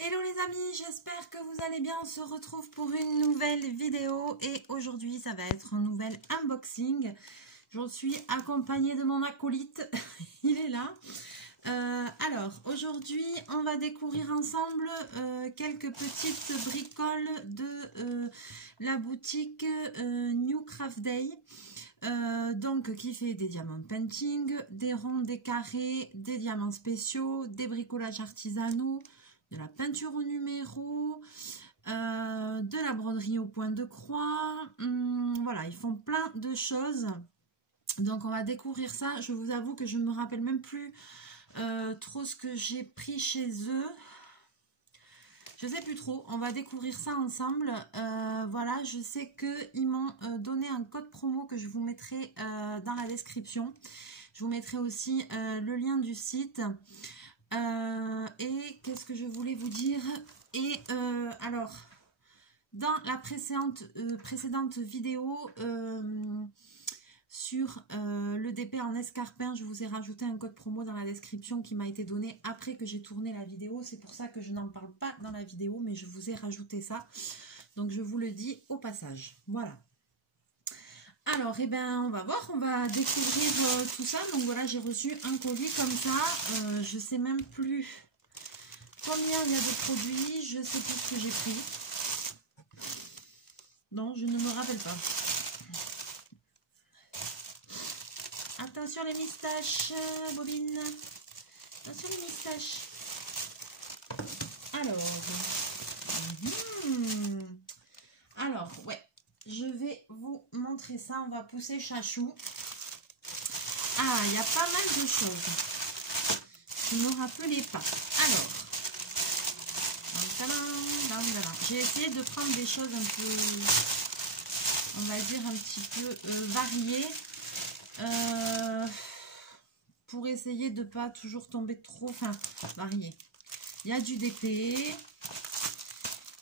Hello les amis, j'espère que vous allez bien. On se retrouve pour une nouvelle vidéo et aujourd'hui ça va être un nouvel unboxing. Je suis accompagnée de mon acolyte, il est là. Alors aujourd'hui on va découvrir ensemble quelques petites bricoles de la boutique New Craft Day. Donc qui fait des diamants painting, des ronds, des carrés, des diamants spéciaux, des bricolages artisanaux, de la peinture au numéro, de la broderie au point de croix. Voilà, ils font plein de choses. Donc on va découvrir ça. Je vous avoue que je ne me rappelle même plus trop ce que j'ai pris chez eux. Je ne sais plus trop. On va découvrir ça ensemble. Voilà, je sais qu'ils m'ont donné un code promo que je vous mettrai dans la description. Je vous mettrai aussi le lien du site. Et qu'est-ce que je voulais vous dire? Et alors, dans la précédente vidéo sur le DP en escarpin, je vous ai rajouté un code promo dans la description qui m'a été donné après que j'ai tourné la vidéo. C'est pour ça que je n'en parle pas dans la vidéo, mais je vous ai rajouté ça. Donc je vous le dis au passage. Voilà. Alors, eh ben, on va voir, on va découvrir tout ça. Donc voilà, j'ai reçu un colis comme ça. Je sais même plus combien il y a de produits. Je sais plus ce que j'ai pris. Non, je ne me rappelle pas. Attention les moustaches, bobine. Attention les moustaches. Alors, ouais. Je vais vous montrer ça. On va pousser chachou. Ah, il y a pas mal de choses. Je ne me rappelais pas. Alors, j'ai essayé de prendre des choses un peu, on va dire un petit peu variées. Pour essayer de ne pas toujours tomber trop, enfin, varié. Il y a du DP.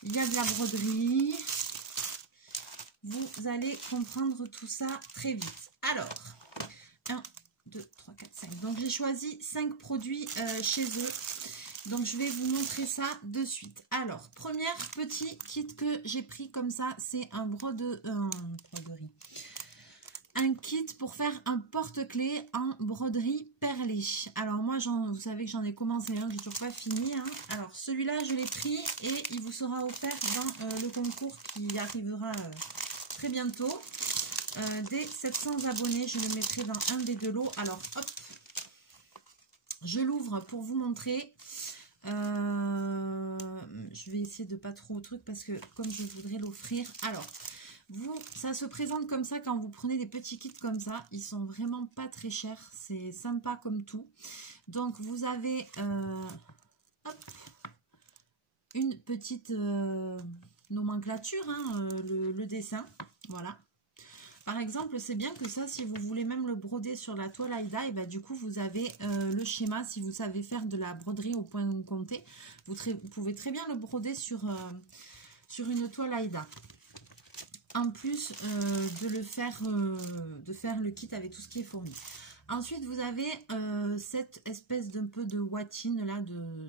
Il y a de la broderie. Vous allez comprendre tout ça très vite. Alors, 1, 2, 3, 4, 5. Donc, j'ai choisi 5 produits chez eux. Donc, je vais vous montrer ça de suite. Alors, premier petit kit que j'ai pris comme ça, c'est un broderie. Un kit pour faire un porte-clés en broderie perlée. Alors, moi, vous savez que j'en ai commencé un, j'ai toujours pas fini. Hein. Alors, celui-là, je l'ai pris et il vous sera offert dans le concours qui arrivera très bientôt. Dès 700 abonnés, je le mettrai dans un des deux lots. Alors, hop, je l'ouvre pour vous montrer. Je vais essayer de pas trop au truc parce que comme je voudrais l'offrir. Alors, ça se présente comme ça quand vous prenez des petits kits comme ça. Ils sont vraiment pas très chers. C'est sympa comme tout. Donc, vous avez hop, une petite nomenclature, hein, le dessin. Voilà. Par exemple, c'est bien que ça, si vous voulez même le broder sur la toile Aïda, et ben, du coup, vous avez le schéma. Si vous savez faire de la broderie au point compté, vous pouvez très bien le broder sur une toile Aïda. En plus de faire le kit avec tout ce qui est fourni. Ensuite, vous avez cette espèce d'un peu de watine là,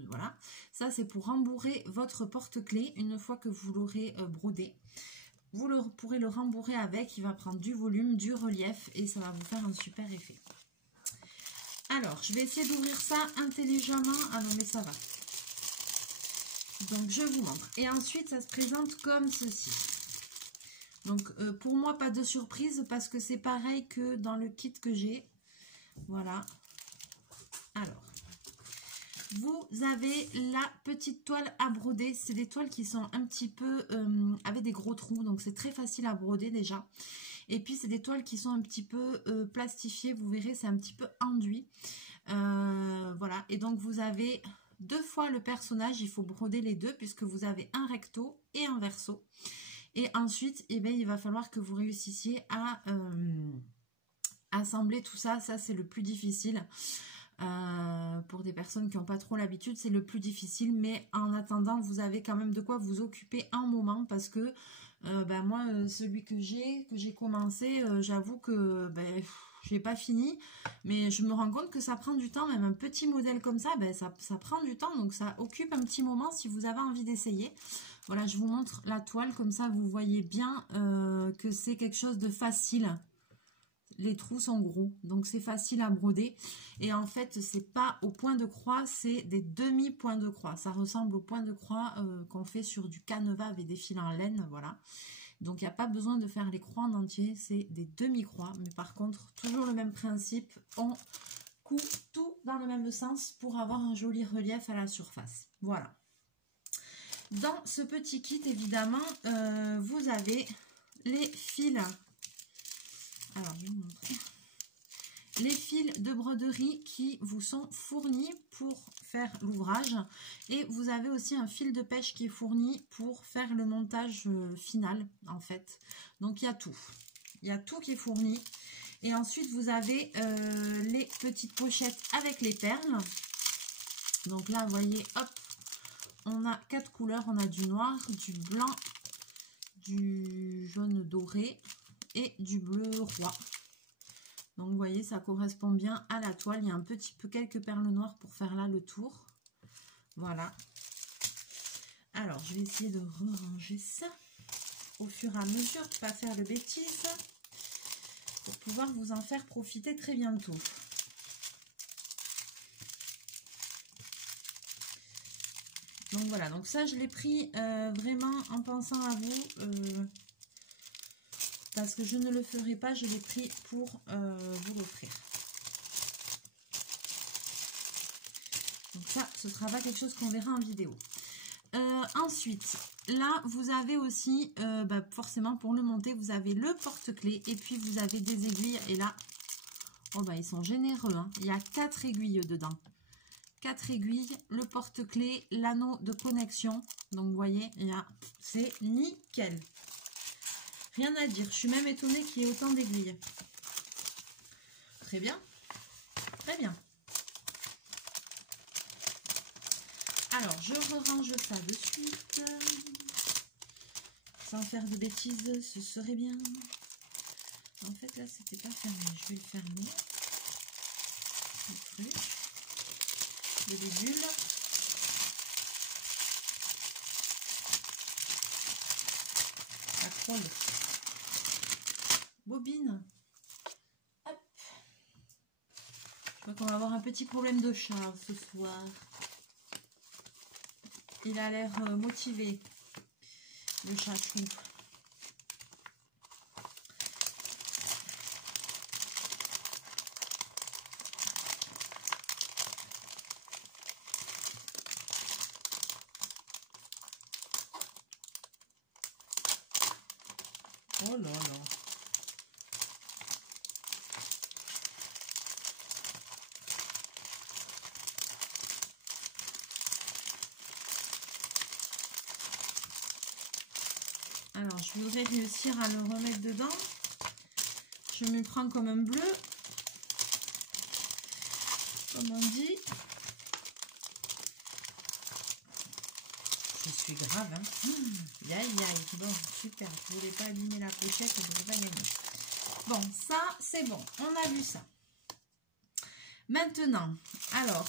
voilà. Ça, c'est pour rembourrer votre porte-clés une fois que vous l'aurez brodé. Vous pourrez le rembourrer avec, il va prendre du volume, du relief et ça va vous faire un super effet. Alors, je vais essayer d'ouvrir ça intelligemment. Ah non, mais ça va. Donc, je vous montre. Et ensuite, ça se présente comme ceci. Donc, pour moi, pas de surprise parce que c'est pareil que dans le kit que j'ai. Voilà. Alors, vous avez la petite toile à broder. C'est des toiles qui sont un petit peu avec des gros trous. Donc, c'est très facile à broder déjà. Et puis, c'est des toiles qui sont un petit peu plastifiées. Vous verrez, c'est un petit peu enduit. Voilà. Et donc, vous avez 2 fois le personnage. Il faut broder les deux puisque vous avez un recto et un verso. Et ensuite, eh bien, il va falloir que vous réussissiez à assembler tout ça. Ça, c'est le plus difficile. Pour des personnes qui n'ont pas trop l'habitude, c'est le plus difficile. Mais en attendant, vous avez quand même de quoi vous occuper un moment. Parce que ben, moi, celui que j'ai commencé, j'avoue que ben, je n'ai pas fini, mais je me rends compte que ça prend du temps. Même un petit modèle comme ça, ben, ça prend du temps, donc ça occupe un petit moment si vous avez envie d'essayer. Voilà, je vous montre la toile, comme ça vous voyez bien que c'est quelque chose de facile. Les trous sont gros, donc c'est facile à broder. Et en fait, c'est pas au point de croix, c'est des demi-points de croix. Ça ressemble au point de croix qu'on fait sur du canevas avec des fils en laine, voilà. Donc, il n'y a pas besoin de faire les croix en entier, c'est des demi-croix. Mais par contre, toujours le même principe, on coud tout dans le même sens pour avoir un joli relief à la surface. Voilà. Dans ce petit kit, évidemment, vous avez les fils. Alors, je vais vous montrer. Les fils de broderie qui vous sont fournis pour faire l'ouvrage. Et vous avez aussi un fil de pêche qui est fourni pour faire le montage final, en fait. Donc, il y a tout. Il y a tout qui est fourni. Et ensuite, vous avez les petites pochettes avec les perles. Donc là, vous voyez, hop, on a 4 couleurs. On a du noir, du blanc, du jaune doré et du bleu roi. Donc vous voyez, ça correspond bien à la toile. Il y a un petit peu quelques perles noires pour faire là le tour. Voilà. Alors je vais essayer de ranger ça au fur et à mesure, de ne pas faire de bêtises, pour pouvoir vous en faire profiter très bientôt. Donc voilà, donc ça je l'ai pris vraiment en pensant à vous. Parce que je ne le ferai pas, je l'ai pris pour vous l'offrir. Donc ça, ce sera pas quelque chose qu'on verra en vidéo. Ensuite, là, vous avez aussi, forcément pour le monter, vous avez le porte-clés et puis vous avez des aiguilles. Et là, oh bah, ils sont généreux, hein. Il y a 4 aiguilles dedans. 4 aiguilles, le porte-clés, l'anneau de connexion. Donc, vous voyez, c'est nickel. Rien à dire. Je suis même étonnée qu'il y ait autant d'aiguilles. Très bien. Très bien. Alors, je range ça de suite. Sans faire de bêtises, ce serait bien. En fait, là, c'était pas fermé. Je vais le fermer. Le truc. Le bidule. La croix. Bobine. Hop. Je crois qu'on va avoir un petit problème de chat ce soir. Il a l'air motivé, le chachou. Oh là là. Alors, je voudrais réussir à le remettre dedans. Je me prends comme un bleu. Comme on dit. Je suis grave, hein. Aïe, aïe. Bon, super. Je ne voulais pas abîmer la pochette, je ne vais pas gagner. Bon, ça, c'est bon. On a vu ça. Maintenant, alors...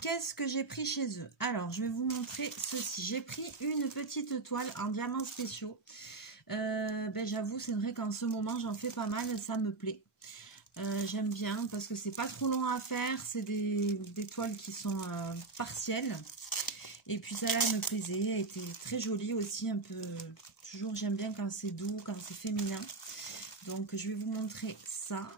qu'est-ce que j'ai pris chez eux? Alors, je vais vous montrer ceci. J'ai pris une petite toile en diamants spéciaux. J'avoue, c'est vrai qu'en ce moment, j'en fais pas mal. Ça me plaît. J'aime bien parce que c'est pas trop long à faire. C'est des toiles qui sont partielles. Et puis, celle-là, elle me plaisait. Elle était très jolie aussi. Un peu... Toujours, j'aime bien quand c'est doux, quand c'est féminin. Donc, je vais vous montrer ça.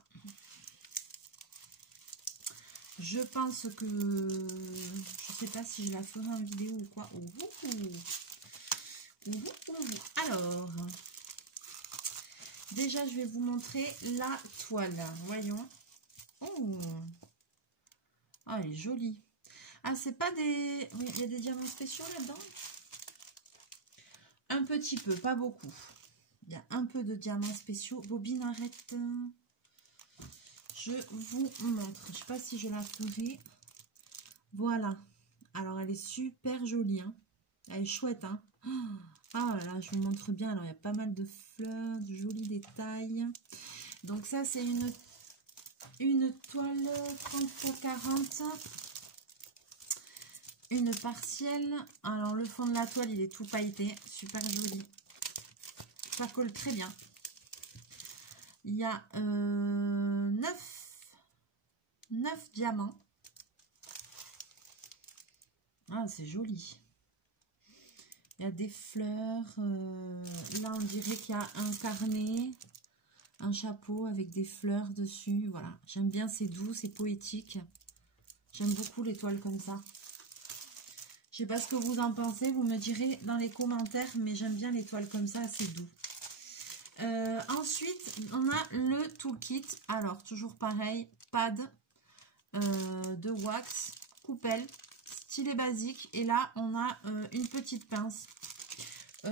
Je pense que... Je sais pas si je la ferai en vidéo ou quoi. Alors, déjà, je vais vous montrer la toile. Voyons. Oh, ah, elle est jolie. Ah, c'est pas des... Oui, il y a des diamants spéciaux là-dedans. Un petit peu, pas beaucoup. Il y a un peu de diamants spéciaux. Bobine, arrête. Je vous montre. Je ne sais pas si je la ferai. Voilà. Alors, elle est super jolie. Hein. Elle est chouette. Hein. Oh, Ah là là, je vous montre bien. Alors, il y a pas mal de fleurs, de jolis détails. Donc ça, c'est une toile 30 x 40. Une partielle. Alors, le fond de la toile, il est tout pailleté. Super joli. Ça colle très bien. Il y a 9 diamants. Ah, c'est joli. Il y a des fleurs. Là, on dirait qu'il y a un carnet, un chapeau avec des fleurs dessus. Voilà, j'aime bien, c'est doux, c'est poétique. J'aime beaucoup les toiles comme ça. Je sais pas ce que vous en pensez, vous me direz dans les commentaires, mais j'aime bien les toiles comme ça, c'est doux. Ensuite, on a le toolkit. Alors, toujours pareil, pad de wax, coupelle, stylet basique. Et là, on a une petite pince. Je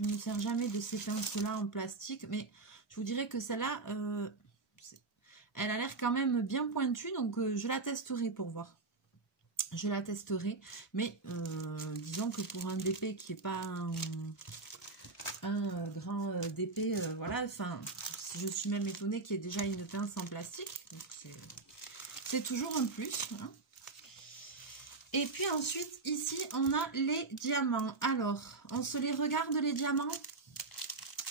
ne me sers jamais de ces pinces-là en plastique, mais je vous dirais que celle-là, elle a l'air quand même bien pointue, donc je la testerai pour voir. Je la testerai, mais disons que pour un DP qui n'est pas un grand DP, voilà, enfin, je suis même étonnée qu'il y ait déjà une pince en plastique, c'est toujours un plus, hein. Et puis ensuite, ici, on a les diamants. Alors, on se les regarde, les diamants?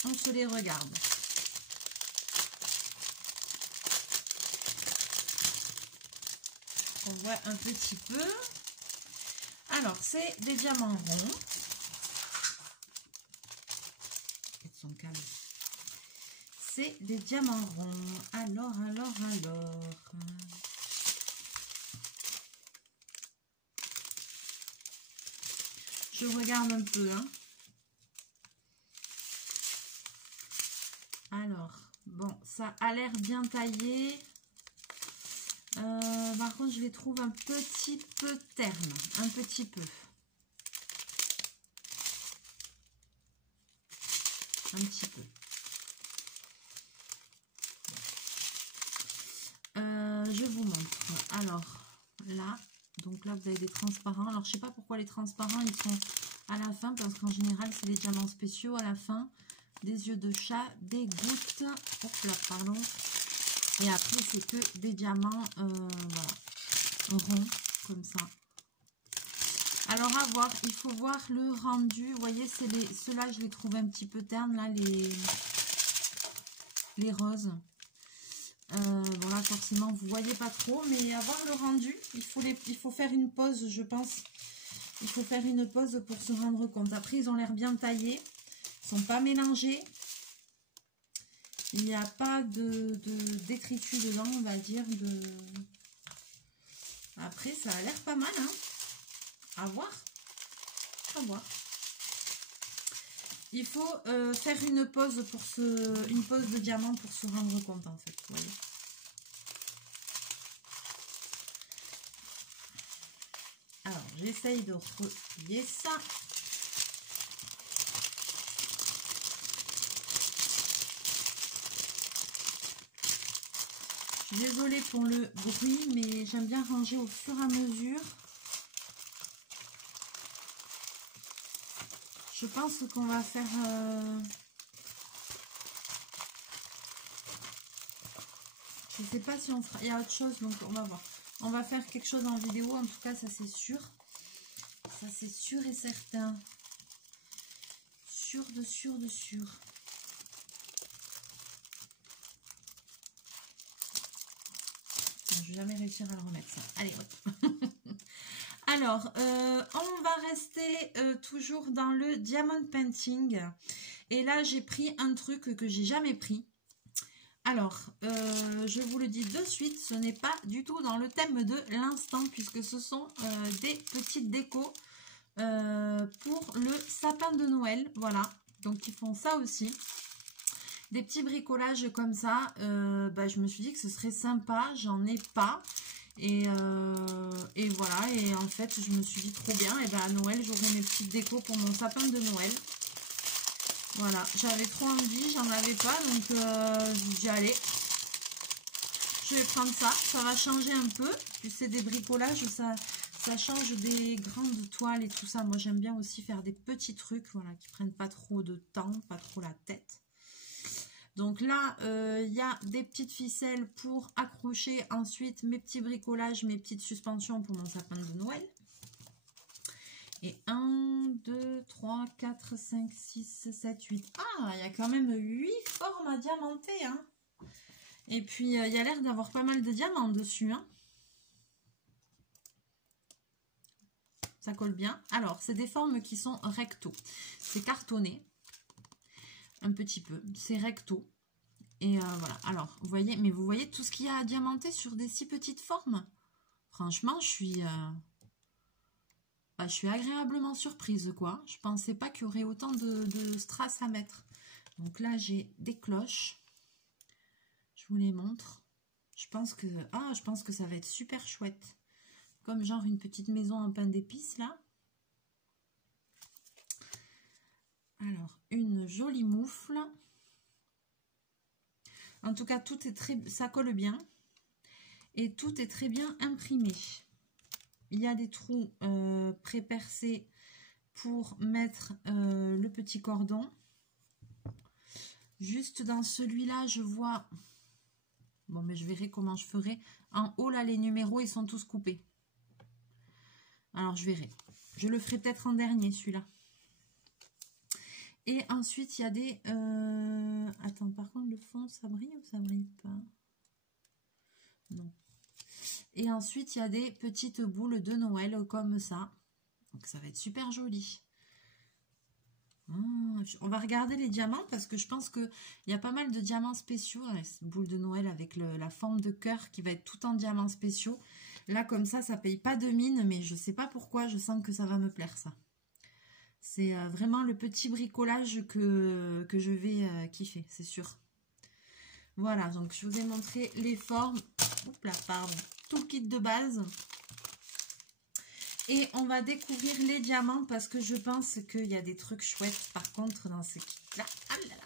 On se les regarde. On voit un petit peu. Alors, c'est des diamants ronds. Ils sont calmes. C'est des diamants ronds. Alors. Je regarde un peu, hein. Alors, bon, ça a l'air bien taillé. Par contre, je les trouve un petit peu ternes. Un petit peu. Un petit peu. Je vous montre. Alors, là, donc là, vous avez des transparents. Alors, je sais pas pourquoi les transparents, ils sont à la fin, parce qu'en général, c'est des diamants spéciaux à la fin. Des yeux de chat, des gouttes. Hop là, pardon. Et après, c'est que des diamants, voilà, ronds, comme ça. Alors, à voir, il faut voir le rendu. Vous voyez, c'est ceux-là, je les trouve un petit peu ternes, là, les roses. Bon, là, forcément, vous voyez pas trop, mais à voir le rendu, il faut faire une pause, je pense. Il faut faire une pause pour se rendre compte. Après, ils ont l'air bien taillés. Ils sont pas mélangés. Il n'y a pas de détritus dedans, on va dire. Après, ça a l'air pas mal, hein. À voir. À voir. Il faut faire une pause de diamant pour se rendre compte, en fait. Vous voyez. Alors, j'essaye de relier ça. Désolée pour le bruit, mais j'aime bien ranger au fur et à mesure. Je pense qu'on va faire... Je ne sais pas si on fera... Il y a autre chose, donc on va voir. On va faire quelque chose en vidéo, en tout cas, ça c'est sûr. Ça c'est sûr et certain. Sûr de sûr de sûr. Je vais jamais réussir à le remettre, ça. Allez, hop. Alors, on va rester toujours dans le diamond painting. Et là, j'ai pris un truc que j'ai jamais pris. Alors, je vous le dis de suite, ce n'est pas du tout dans le thème de l'instant, puisque ce sont des petites décos pour le sapin de Noël. Voilà, donc ils font ça aussi. Des petits bricolages comme ça, je me suis dit que ce serait sympa, j'en ai pas. Et voilà, et en fait, je me suis dit trop bien, et à Noël, j'aurai mes petites décos pour mon sapin de Noël. Voilà, j'avais trop envie, j'en avais pas, donc je me dis allez, je vais prendre ça, ça va changer un peu. Puis c'est des bricolages, ça Ça change des grandes toiles et tout ça. Moi, j'aime bien aussi faire des petits trucs, voilà, qui prennent pas trop de temps, pas trop la tête. Donc là, il y a des petites ficelles pour accrocher ensuite mes petits bricolages, mes petites suspensions pour mon sapin de Noël. Et 1, 2, 3, 4, 5, 6, 7, 8. Ah, il y a quand même 8 formes à diamanter, hein. Et puis, il y a l'air d'avoir pas mal de diamants dessus, hein. Ça colle bien. Alors, c'est des formes qui sont recto. C'est cartonné. Un petit peu. C'est recto. Et voilà. Alors, vous voyez, mais vous voyez tout ce qu'il y a à diamanter sur des si petites formes. Franchement, je suis agréablement surprise, quoi. Je pensais pas qu'il y aurait autant de strass à mettre. Donc là, j'ai des cloches. Je vous les montre. Je pense que ça va être super chouette. Comme genre une petite maison en pain d'épices, là. Alors, une jolie moufle. En tout cas, tout est ça colle bien. Et tout est très bien imprimé. Il y a des trous pré-percés pour mettre le petit cordon. Juste dans celui-là, je vois... Bon, mais je verrai comment je ferai. En haut, là, les numéros, ils sont tous coupés. Alors, je verrai. Je le ferai peut-être en dernier, celui-là. Et ensuite, il y a des... Attends, par contre, le fond, ça brille ou ça brille pas? Non. Et ensuite, il y a des petites boules de Noël comme ça. Donc, ça va être super joli. On va regarder les diamants parce que je pense qu'il y a pas mal de diamants spéciaux. Cette boule de Noël avec la forme de cœur qui va être tout en diamants spéciaux. Là, comme ça paye pas de mine, mais je sais pas pourquoi. Je sens que ça va me plaire, ça. C'est vraiment le petit bricolage que je vais kiffer, c'est sûr. Voilà, donc je vous ai montré les formes. Oups là, pardon. Tout le kit de base. Et on va découvrir les diamants parce que je pense qu'il y a des trucs chouettes par contre dans ce kit-là. Ah là là.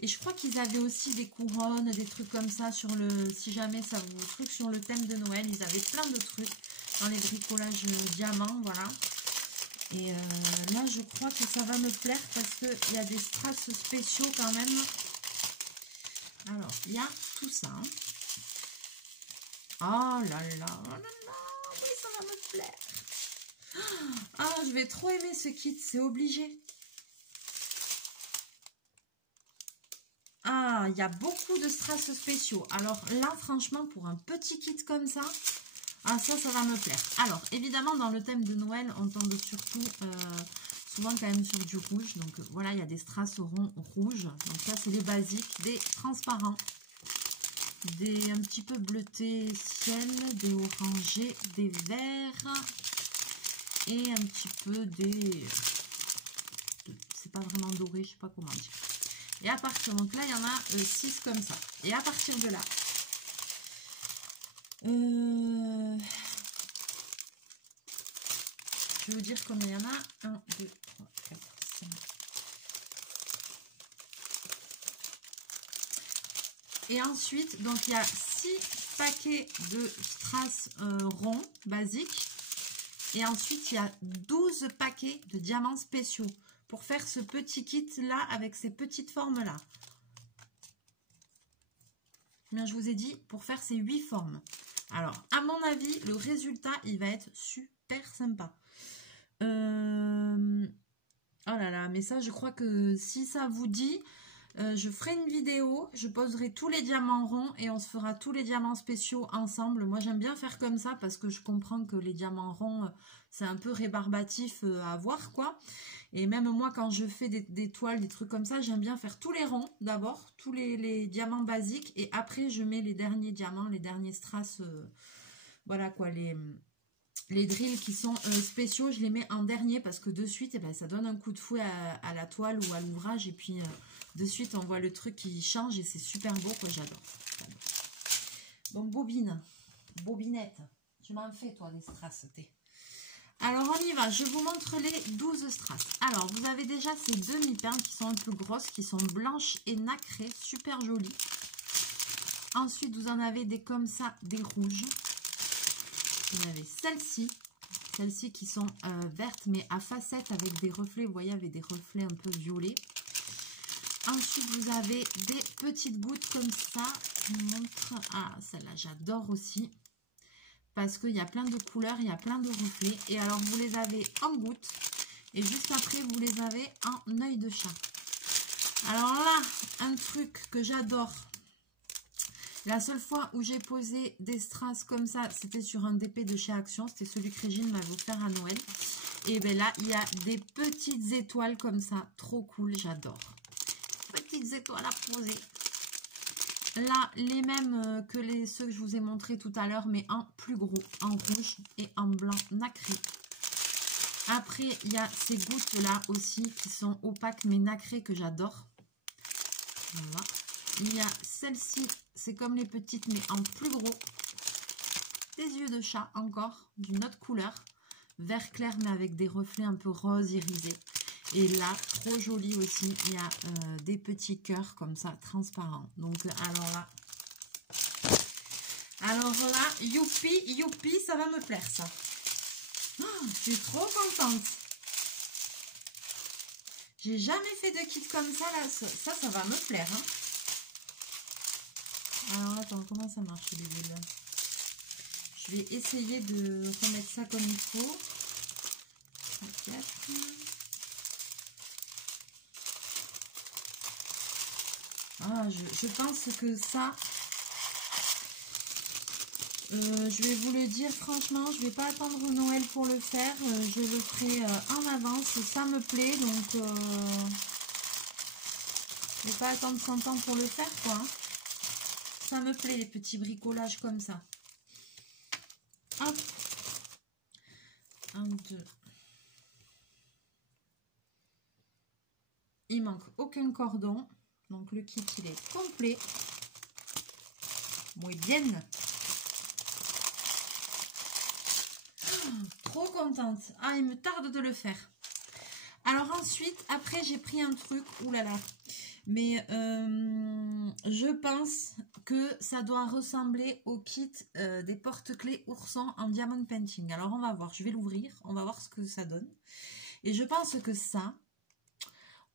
Et je crois qu'ils avaient aussi des couronnes, des trucs comme ça sur le... Si jamais ça vous truc sur le thème de Noël, ils avaient plein de trucs dans les bricolages diamants, voilà. Et là, je crois que ça va me plaire parce qu'il y a des strass spéciaux quand même. Alors, il y a tout ça. Hein. Oh là là, oh là là, oui, ça va me plaire. Ah, je vais trop aimer ce kit, c'est obligé. Ah, il y a beaucoup de strass spéciaux. Alors là, franchement, pour un petit kit comme ça, ah, ça va me plaire. Alors, évidemment, dans le thème de Noël, on tombe surtout souvent quand même sur du rouge. Donc voilà, il y a des strass ronds rouges. Donc ça, c'est les basiques, des transparents. Des un petit peu bleutés ciel, des orangés, des verts et un petit peu des... C'est pas vraiment doré, je sais pas comment dire. Et à partir, donc là, il y en a 6 comme ça. Et à partir de là, je vais vous dire combien il y en a. 1, 2, 3, 4, 5. Et ensuite, donc il y a 6 paquets de strass ronds basiques. Et ensuite, il y a 12 paquets de diamants spéciaux pour faire ce petit kit là avec ces petites formes là. Bien, je vous ai dit pour faire ces 8 formes. Alors, à mon avis, le résultat, il va être super sympa. Oh là là, mais ça, je crois que si ça vous dit... je ferai une vidéo, je poserai tous les diamants ronds et on se fera tous les diamants spéciaux ensemble. Moi, j'aime bien faire comme ça parce que je comprends que les diamants ronds, c'est un peu rébarbatif à voir, quoi. Et même moi, quand je fais des toiles, des trucs comme ça, j'aime bien faire tous les ronds d'abord, tous les diamants basiques. Et après, je mets les derniers diamants, les derniers strass, voilà quoi, les drills qui sont spéciaux, je les mets en dernier parce que de suite, eh ben, ça donne un coup de fouet à la toile ou à l'ouvrage. Et puis, de suite, on voit le truc qui change et c'est super beau, quoi, j'adore. Bon, bobinette, tu m'en fais, toi, des strass, t'es. Alors, on y va, je vous montre les 12 strass. Alors, vous avez déjà ces demi-perles qui sont un peu grosses, qui sont blanches et nacrées, super jolies. Ensuite, vous en avez des comme ça, des rouges. Vous avez celles-ci. Celles-ci qui sont vertes mais à facettes avec des reflets. Vous voyez, avec des reflets un peu violets. Ensuite, vous avez des petites gouttes comme ça. Je vous montre. Ah, celle-là, j'adore aussi. Parce qu'il y a plein de couleurs, il y a plein de reflets. Et alors, vous les avez en gouttes. Et juste après, vous les avez en œil de chat. Alors là, un truc que j'adore. La seule fois où j'ai posé des strass comme ça, c'était sur un DP de chez Action. C'était celui que Régine m'avait offert à Noël. Et bien là, il y a des petites étoiles comme ça. Trop cool, j'adore. Petites étoiles à poser. Là, les mêmes que ceux que je vous ai montrés tout à l'heure, mais en plus gros, en rouge et en blanc nacré. Après, il y a ces gouttes-là aussi qui sont opaques mais nacrées que j'adore. Voilà. Il y a celle-ci, c'est comme les petites mais en plus gros. Des yeux de chat encore, d'une autre couleur. Vert clair mais avec des reflets un peu rose irisés. Et là, trop joli aussi, il y a des petits cœurs comme ça, transparents. Donc, alors là, youpi, youpi, ça va me plaire ça. Oh, je suis trop contente. J'ai jamais fait de kit comme ça, là. Ça va me plaire. Hein. Alors, attends, comment ça marche les bulles? Je vais essayer de remettre ça comme il faut. Ah, je pense que ça, je vais vous le dire franchement, je vais pas attendre Noël pour le faire. Je le ferai en avance. Ça me plaît, donc je vais pas attendre 100 ans pour le faire, quoi. Hein. Ça me plaît, les petits bricolages comme ça. Hop. 1, 2. Il manque aucun cordon. Donc le kit, il est complet. Muy bien. Oh, trop contente. Ah, il me tarde de le faire. Alors ensuite, après, j'ai pris un truc. Ouh là là. Mais je pense que ça doit ressembler au kit des porte-clés Ourson en diamond painting. Alors on va voir. Je vais l'ouvrir. On va voir ce que ça donne. Et je pense que ça...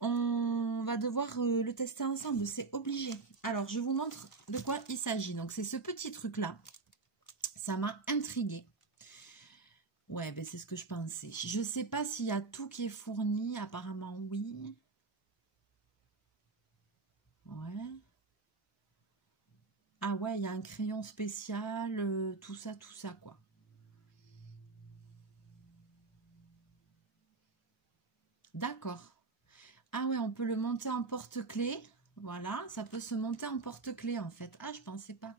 on va devoir le tester ensemble, c'est obligé. Alors, je vous montre de quoi il s'agit. Donc, c'est ce petit truc-là. Ça m'a intriguée. Ouais, ben c'est ce que je pensais. Je ne sais pas s'il y a tout qui est fourni. Apparemment, oui. Ouais. Ah ouais, il y a un crayon spécial, tout ça, quoi. D'accord. Ah ouais, on peut le monter en porte-clés. Voilà, ça peut se monter en porte-clés en fait. Ah, je pensais pas.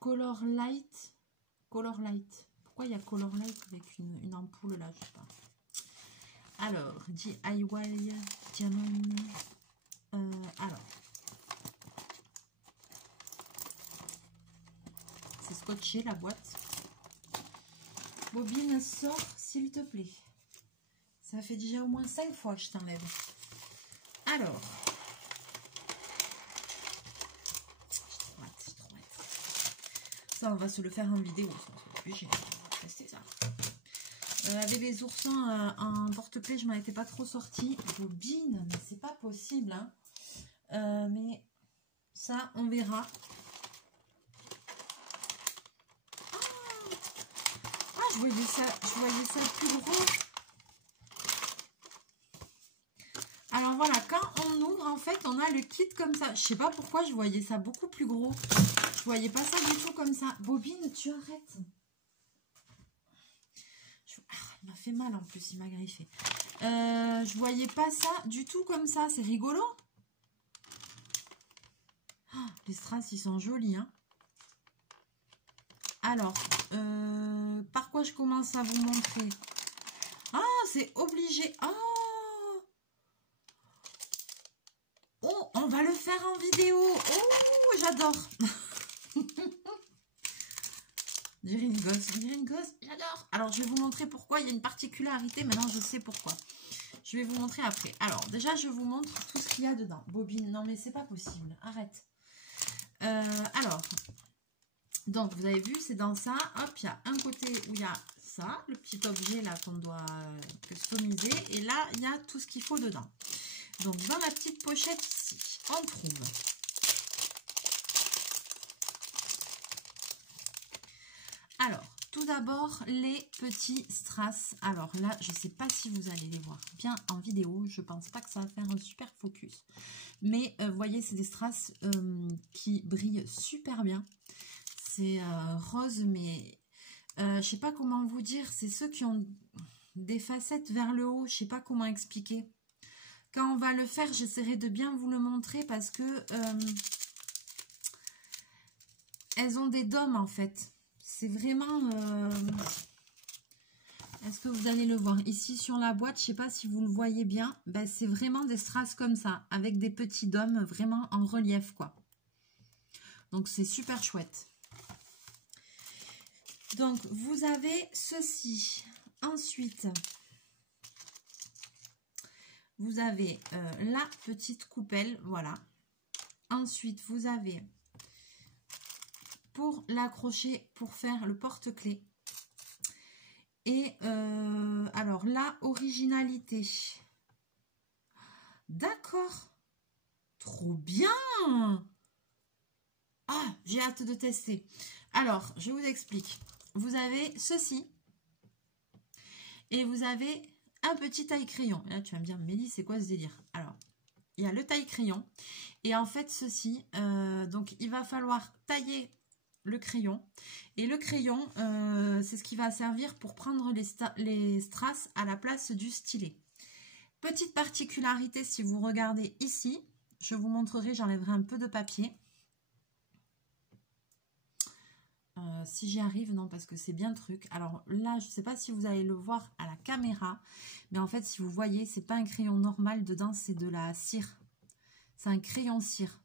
Color Light. Color Light. Pourquoi il y a Color Light avec une ampoule là, je sais pas. Alors, DIY Diamond. Alors. C'est scotché la boîte. Bobine, sort s'il te plaît. Ça fait déjà au moins 5 fois que je t'enlève. Alors. J'ai trop hâte. Ça, on va se le faire en vidéo. J'ai testé ça. Avec les oursons en porte-clés, je m'en étais pas trop sortie. Bobine, mais c'est pas possible. Hein. Mais ça, on verra. Je voyais ça plus gros. Alors voilà, quand on ouvre, en fait, on a le kit comme ça. Je sais pas pourquoi je voyais ça beaucoup plus gros. Je voyais pas ça du tout comme ça. Bobine, tu arrêtes. Il m'a fait mal en plus, il m'a griffé. Je voyais pas ça du tout comme ça. C'est rigolo. Oh, les strass, ils sont jolis, hein. Alors, par quoi je commence à vous montrer? Ah, c'est obligé. Oh, oh, on va le faire en vidéo. Oh, j'adore. Gringos, j'adore. Alors, je vais vous montrer pourquoi. Il y a une particularité. Maintenant, je sais pourquoi. Je vais vous montrer après. Alors, déjà, je vous montre tout ce qu'il y a dedans. Bobine, non mais c'est pas possible. Arrête. Alors, Donc, vous avez vu, c'est dans ça. Hop, il y a un côté où il y a ça, le petit objet là qu'on doit customiser. Et là, il y a tout ce qu'il faut dedans. Donc, dans la petite pochette ici, on trouve... Alors, tout d'abord, les petits strass. Alors là, je ne sais pas si vous allez les voir bien en vidéo. Je ne pense pas que ça va faire un super focus. Mais vous voyez, c'est des strass qui brillent super bien. C'est rose, mais je ne sais pas comment vous dire. C'est ceux qui ont des facettes vers le haut. Je ne sais pas comment expliquer. Quand on va le faire, j'essaierai de bien vous le montrer parce que elles ont des dômes en fait. C'est vraiment... Est-ce que vous allez le voir ici sur la boîte? Je ne sais pas si vous le voyez bien. Ben, c'est vraiment des strass comme ça, avec des petits dômes vraiment en relief, quoi. Donc, c'est super chouette. Donc, vous avez ceci. Ensuite, vous avez la petite coupelle, voilà. Ensuite, vous avez... pour l'accrocher, pour faire le porte-clés. Et alors, la originalité. D'accord. Trop bien. Ah, j'ai hâte de tester. Alors, je vous explique. Vous avez ceci. Et vous avez un petit taille-crayon. Là, tu vas me dire, Mélie, c'est quoi ce délire? Alors, il y a le taille-crayon. Et en fait, ceci, donc, il va falloir tailler le crayon. Et le crayon, c'est ce qui va servir pour prendre les strass à la place du stylet. Petite particularité, si vous regardez ici, je vous montrerai, j'enlèverai un peu de papier. Si j'y arrive, non, parce que c'est bien le truc. Alors là, je ne sais pas si vous allez le voir à la caméra, mais en fait, si vous voyez, c'est pas un crayon normal. Dedans, c'est de la cire. C'est un crayon cire.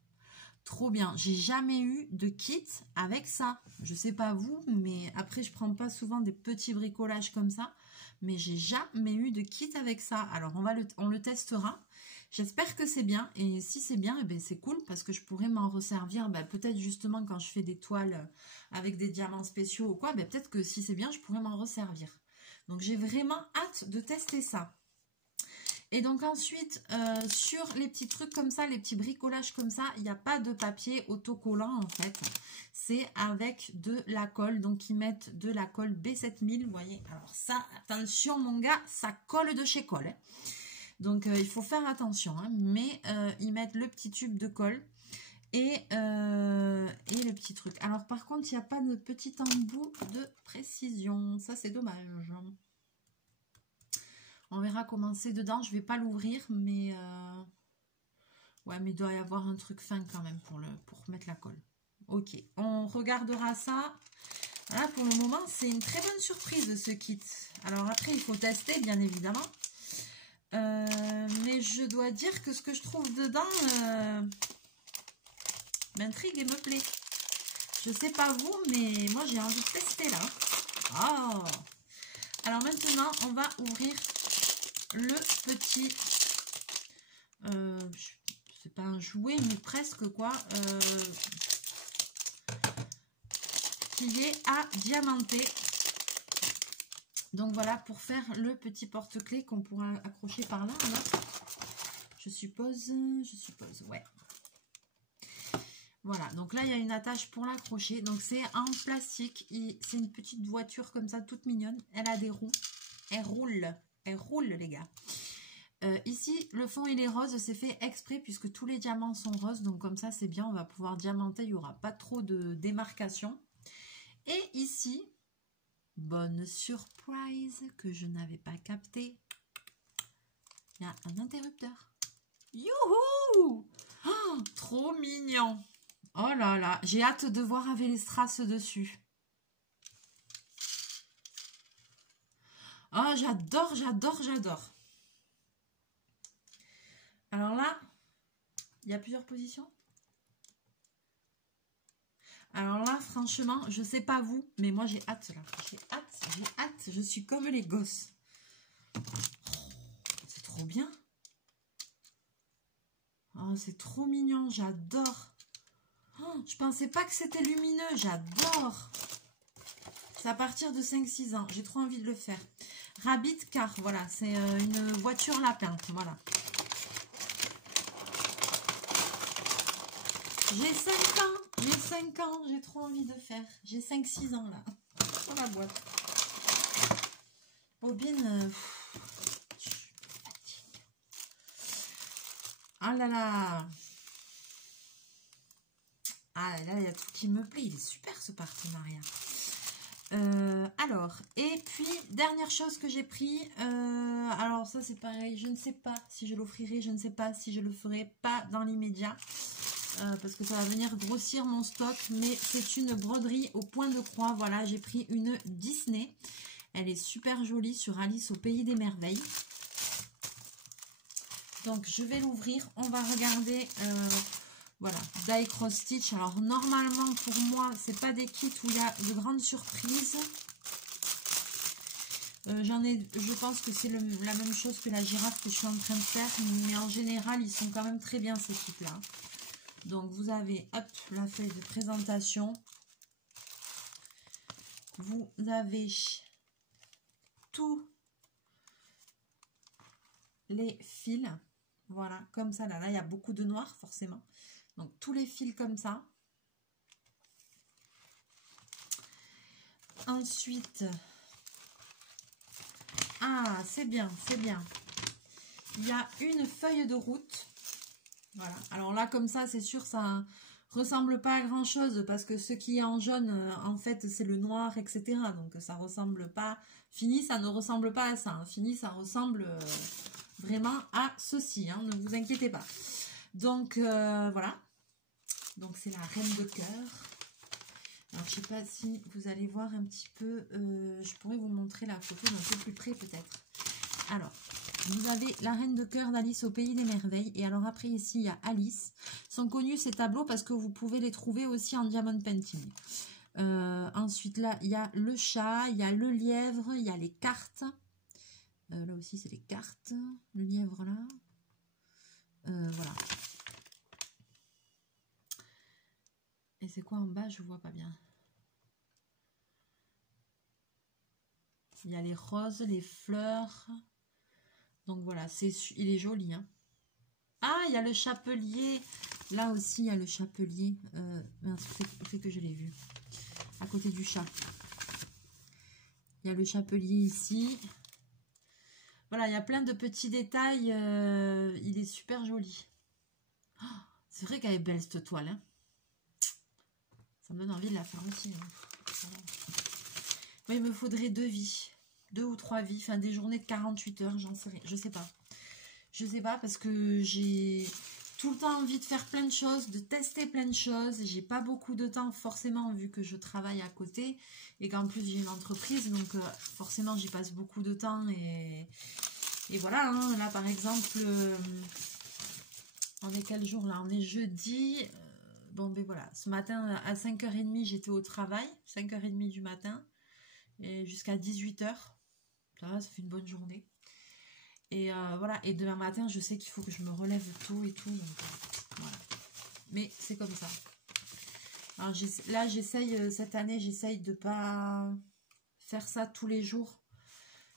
Trop bien. J'ai jamais eu de kit avec ça. Je sais pas vous, mais après, je prends pas souvent des petits bricolages comme ça. Mais j'ai jamais eu de kit avec ça. Alors, on le testera. J'espère que c'est bien. Et si c'est bien, eh ben, c'est cool parce que je pourrais m'en resservir. Ben, peut-être justement quand je fais des toiles avec des diamants spéciaux ou quoi. Ben, peut-être que si c'est bien, je pourrais m'en resservir. Donc, j'ai vraiment hâte de tester ça. Et donc ensuite, sur les petits trucs comme ça, les petits bricolages comme ça, il n'y a pas de papier autocollant en fait. C'est avec de la colle. Donc ils mettent de la colle B7000, vous voyez. Alors ça, attention mon gars, ça colle de chez Colle. Hein. Donc il faut faire attention. Hein. Mais ils mettent le petit tube de colle et le petit truc. Alors par contre, il n'y a pas de petit embout de précision. Ça c'est dommage. On verra comment c'est dedans. Je ne vais pas l'ouvrir, mais ouais, mais il doit y avoir un truc fin quand même pour mettre la colle. Ok, on regardera ça. Voilà, pour le moment, c'est une très bonne surprise ce kit. Alors après, il faut tester, bien évidemment. Mais je dois dire que ce que je trouve dedans m'intrigue et me plaît. Je sais pas vous, mais moi j'ai envie de tester là. Oh. Alors maintenant, on va ouvrir le petit, c'est pas un jouet, mais presque quoi, qui est à diamanter. Donc voilà, pour faire le petit porte-clés qu'on pourra accrocher par là, je suppose, ouais. Voilà, donc là il y a une attache pour l'accrocher. Donc c'est en plastique, c'est une petite voiture comme ça, toute mignonne. Elle a des roues, elle roule les gars. Ici, le fond il est rose, c'est fait exprès puisque tous les diamants sont roses. Donc comme ça c'est bien, on va pouvoir diamanter, il n'y aura pas trop de démarcation. Et ici, bonne surprise que je n'avais pas capté, il y a un interrupteur. Youhou! Oh, trop mignon! Oh là là, j'ai hâte de voir avec les strass dessus. Oh, j'adore, j'adore, j'adore. Alors là, il y a plusieurs positions. Alors là, franchement, je sais pas vous, mais moi j'ai hâte là. J'ai hâte. Je suis comme les gosses. Oh, c'est trop bien. Oh, c'est trop mignon, j'adore. Oh, je pensais pas que c'était lumineux. J'adore. C'est à partir de 5-6 ans. J'ai trop envie de le faire. Rabbit Car, voilà. C'est une voiture lapin. Voilà. J'ai 5 ans. J'ai 5 ans. J'ai trop envie de faire. J'ai 5-6 ans là. Sur la boîte. Bobine. Ah là là. Ah là, il y a tout qui me plaît. Il est super ce partenariat. Alors, et puis, dernière chose que j'ai pris. Alors ça c'est pareil. Je ne sais pas si je l'offrirai. Je ne sais pas si je le ferai pas dans l'immédiat. Parce que ça va venir grossir mon stock. Mais c'est une broderie au point de croix. Voilà, j'ai pris une Disney. Elle est super jolie sur Alice au Pays des Merveilles. Donc, je vais l'ouvrir. On va regarder... voilà, die cross stitch. Alors normalement pour moi, c'est pas des kits où il y a de grandes surprises. Je pense que c'est la même chose que la girafe que je suis en train de faire, mais en général, ils sont quand même très bien ces kits-là. Donc vous avez, hop, la feuille de présentation. Vous avez tous les fils. Voilà, comme ça, là, il y a beaucoup de noir, forcément. Donc, tous les fils comme ça. Ensuite, ah, c'est bien, c'est bien. Il y a une feuille de route. Voilà. Alors là, comme ça, c'est sûr, ça ressemble pas à grand chose parce que ce qui est en jaune, en fait, c'est le noir, etc. Donc, ça ressemble pas. Fini, ça ne ressemble pas à ça. Hein. Fini, ça ressemble vraiment à ceci. Hein. Ne vous inquiétez pas. Donc, voilà. Donc, c'est la reine de cœur. Alors, je sais pas si vous allez voir un petit peu. Je pourrais vous montrer la photo d'un peu plus près, peut-être. Alors, vous avez la reine de cœur d'Alice au Pays des Merveilles. Et alors, après, ici, il y a Alice. Sont connus ces tableaux parce que vous pouvez les trouver aussi en diamond painting. Ensuite, là, il y a le chat, il y a le lièvre, il y a les cartes. Là aussi, c'est les cartes. Le lièvre, là. Voilà. Et c'est quoi en bas? Je vois pas bien. Il y a les roses, les fleurs. Donc voilà, il est joli. Hein. Ah, il y a le chapelier. Là aussi, il y a le chapelier. C'est que je l'ai vu. À côté du chat. Il y a le chapelier ici. Voilà, il y a plein de petits détails. Il est super joli. Oh, c'est vrai qu'elle est belle cette toile. Hein. Ça me donne envie de la faire aussi. Hein. Moi, il me faudrait 2 vies. 2 ou 3 vies. Enfin, des journées de 48 heures. J'en sais rien. Je sais pas. Je sais pas parce que j'ai tout le temps envie de faire plein de choses, de tester plein de choses. J'ai pas beaucoup de temps forcément vu que je travaille à côté et qu'en plus j'ai une entreprise. Donc forcément j'y passe beaucoup de temps. Et voilà. Hein, là par exemple, on est quel jour là? On est jeudi. Bon, ben voilà, ce matin à 5h30, j'étais au travail, 5h30 du matin, et jusqu'à 18h. Ça fait une bonne journée. Et voilà, et demain matin, je sais qu'il faut que je me relève tôt et tout. Donc, voilà. Mais c'est comme ça. Alors, là, j'essaye, cette année, j'essaye de pas faire ça tous les jours.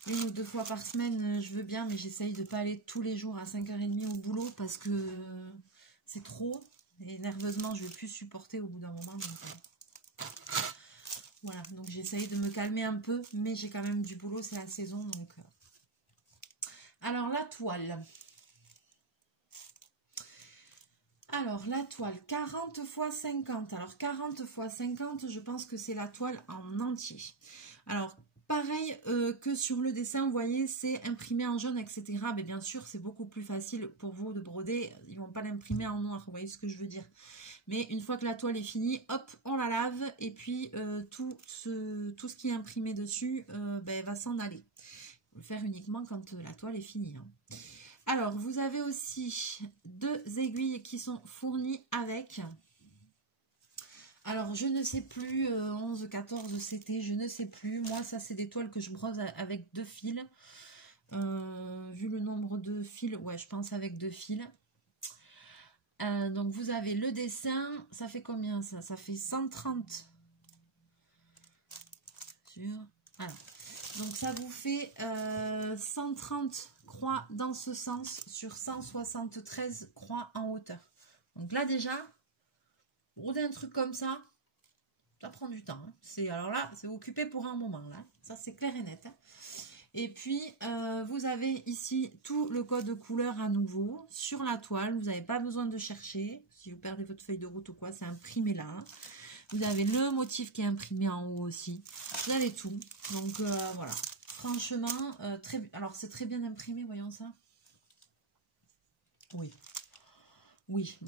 1 ou 2 fois par semaine, je veux bien, mais j'essaye de pas aller tous les jours à 5h30 au boulot parce que c'est trop. Et nerveusement, je ne vais plus supporter au bout d'un moment. Donc, voilà, donc j'essaye de me calmer un peu, mais j'ai quand même du boulot, c'est la saison. Donc, alors, la toile. Alors, la toile, 40 x 50. Alors, 40 x 50, je pense que c'est la toile en entier. Alors, pareil que sur le dessin, vous voyez, c'est imprimé en jaune, etc. Mais bien sûr, c'est beaucoup plus facile pour vous de broder. Ils ne vont pas l'imprimer en noir, vous voyez ce que je veux dire. Mais une fois que la toile est finie, hop, on la lave. Et puis, tout ce qui est imprimé dessus va s'en aller. Il faut le faire uniquement quand la toile est finie. Hein. Alors, vous avez aussi 2 aiguilles qui sont fournies avec... Alors, je ne sais plus, 11, 14, c'était, je ne sais plus. Moi, ça, c'est des toiles que je brose avec 2 fils. Vu le nombre de fils, ouais, je pense avec 2 fils. Donc vous avez le dessin, ça fait combien ça? Ça fait 130 sur... Alors, donc ça vous fait 130 croix dans ce sens sur 173 croix en hauteur. Donc là déjà, broder un truc comme ça prend du temps. Hein. Alors là, c'est occupé pour un moment. Là, ça c'est clair et net. Hein. Et puis, vous avez ici tout le code couleur à nouveau sur la toile. Vous n'avez pas besoin de chercher. Si vous perdez votre feuille de route ou quoi, c'est imprimé là. Vous avez le motif qui est imprimé en haut aussi. Vous avez tout. Donc, voilà. Franchement, alors c'est très bien imprimé, voyons ça. Oui. Oui,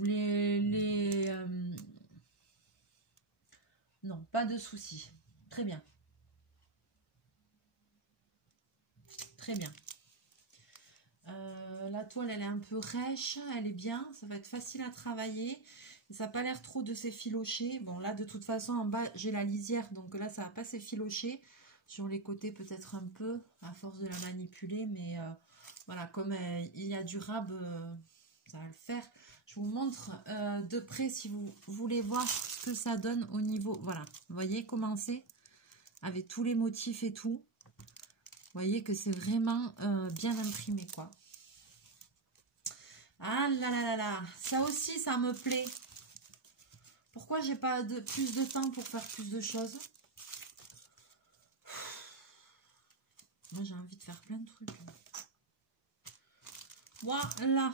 non, pas de souci. Très bien. Très bien. La toile, elle est un peu rêche. Elle est bien. Ça va être facile à travailler. Et ça n'a pas l'air trop de s'effilocher. Bon, là, de toute façon, en bas, j'ai la lisière. Donc là, ça ne va pas s'effilocher. Sur les côtés, peut-être un peu, à force de la manipuler. Mais voilà, comme il y a du rab, ça va le faire. Je vous montre de près si vous voulez voir ce que ça donne au niveau... Voilà, vous voyez comment c'est avec tous les motifs et tout. Vous voyez que c'est vraiment bien imprimé, quoi. Ah là là là là, ça aussi, ça me plaît. Pourquoi j'ai pas plus de temps pour faire plus de choses? Moi, j'ai envie de faire plein de trucs. Voilà.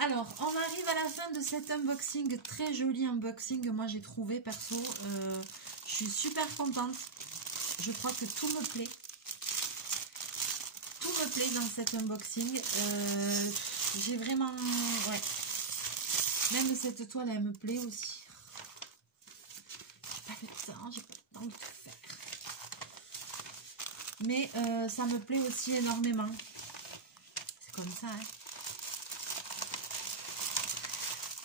Alors, on arrive à la fin de cet unboxing. Très joli unboxing, moi, j'ai trouvé, perso. Je suis super contente. Je crois que tout me plaît. Tout me plaît dans cet unboxing. J'ai vraiment... Ouais. Même cette toile, elle me plaît aussi. J'ai pas le temps, j'ai pas le temps de tout faire. Mais ça me plaît aussi énormément. C'est comme ça, hein.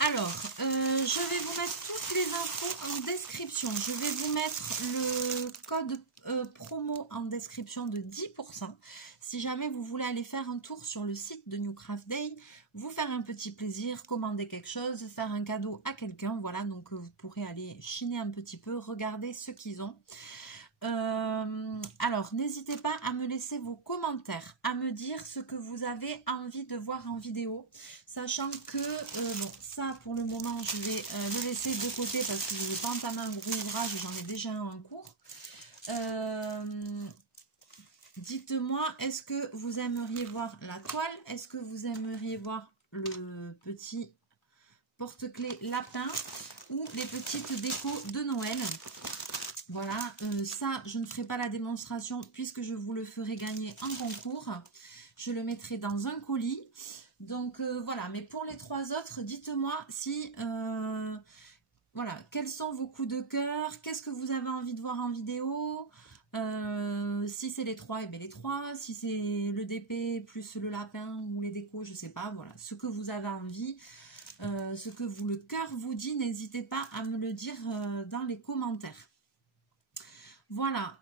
Alors, je vais vous mettre toutes les infos en description. Je vais vous mettre le code promo en description de 10%. Si jamais vous voulez aller faire un tour sur le site de New Craft Day, vous faire un petit plaisir, commander quelque chose, faire un cadeau à quelqu'un. Voilà, donc vous pourrez aller chiner un petit peu, regarder ce qu'ils ont. Alors, n'hésitez pas à me laisser vos commentaires, à me dire ce que vous avez envie de voir en vidéo, sachant que, bon, ça pour le moment, je vais le laisser de côté parce que je ne vais pas entamer un gros ouvrage, j'en ai déjà un en cours. Dites-moi, est-ce que vous aimeriez voir la toile? Est-ce que vous aimeriez voir le petit porte-clés lapin ou les petites décos de Noël? Voilà, ça, je ne ferai pas la démonstration puisque je vous le ferai gagner en concours. Je le mettrai dans un colis. Donc, voilà. Mais pour les trois autres, dites-moi si... voilà, quels sont vos coups de cœur? Qu'est-ce que vous avez envie de voir en vidéo? Si c'est les trois, et bien les trois. Si c'est le DP plus le lapin ou les décos, je sais pas. Voilà, ce que vous avez envie. Ce que le cœur vous dit, n'hésitez pas à me le dire dans les commentaires. Voilà,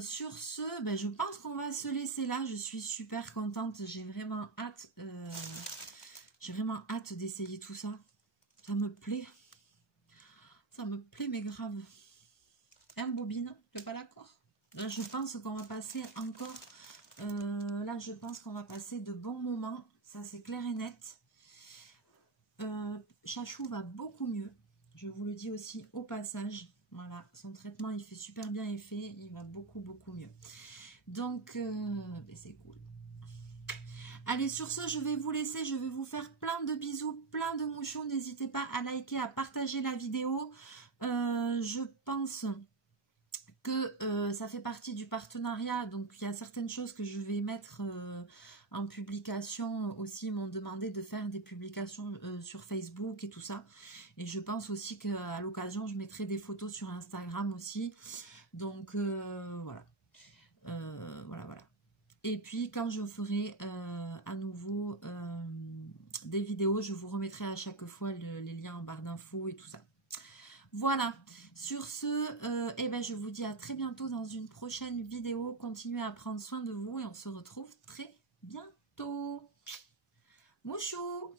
sur ce, ben, je pense qu'on va se laisser là. Je suis super contente, j'ai vraiment hâte d'essayer tout ça. Ça me plaît. Ça me plaît, mais grave. Hein, Bobine, tu n'es pas d'accord? Là, je pense qu'on va passer encore... là, je pense qu'on va passer de bons moments. Ça, c'est clair et net. Chachou va beaucoup mieux. Je vous le dis aussi au passage. Voilà, son traitement, il fait super bien effet. Il va beaucoup, beaucoup mieux. Donc, c'est cool. Allez, sur ce, je vais vous laisser. Je vais vous faire plein de bisous, plein de mouchons. N'hésitez pas à liker, à partager la vidéo. Je pense que ça fait partie du partenariat. Donc, il y a certaines choses que je vais mettre en publication aussi. Ils m'ont demandé de faire des publications sur Facebook et tout ça. Et je pense aussi qu'à l'occasion, je mettrai des photos sur Instagram aussi. Donc, voilà. Voilà. Et puis, quand je ferai à nouveau des vidéos, je vous remettrai à chaque fois les liens en barre d'infos et tout ça. Voilà. Sur ce, eh ben, je vous dis à très bientôt dans une prochaine vidéo. Continuez à prendre soin de vous et on se retrouve très bientôt. Mouchou!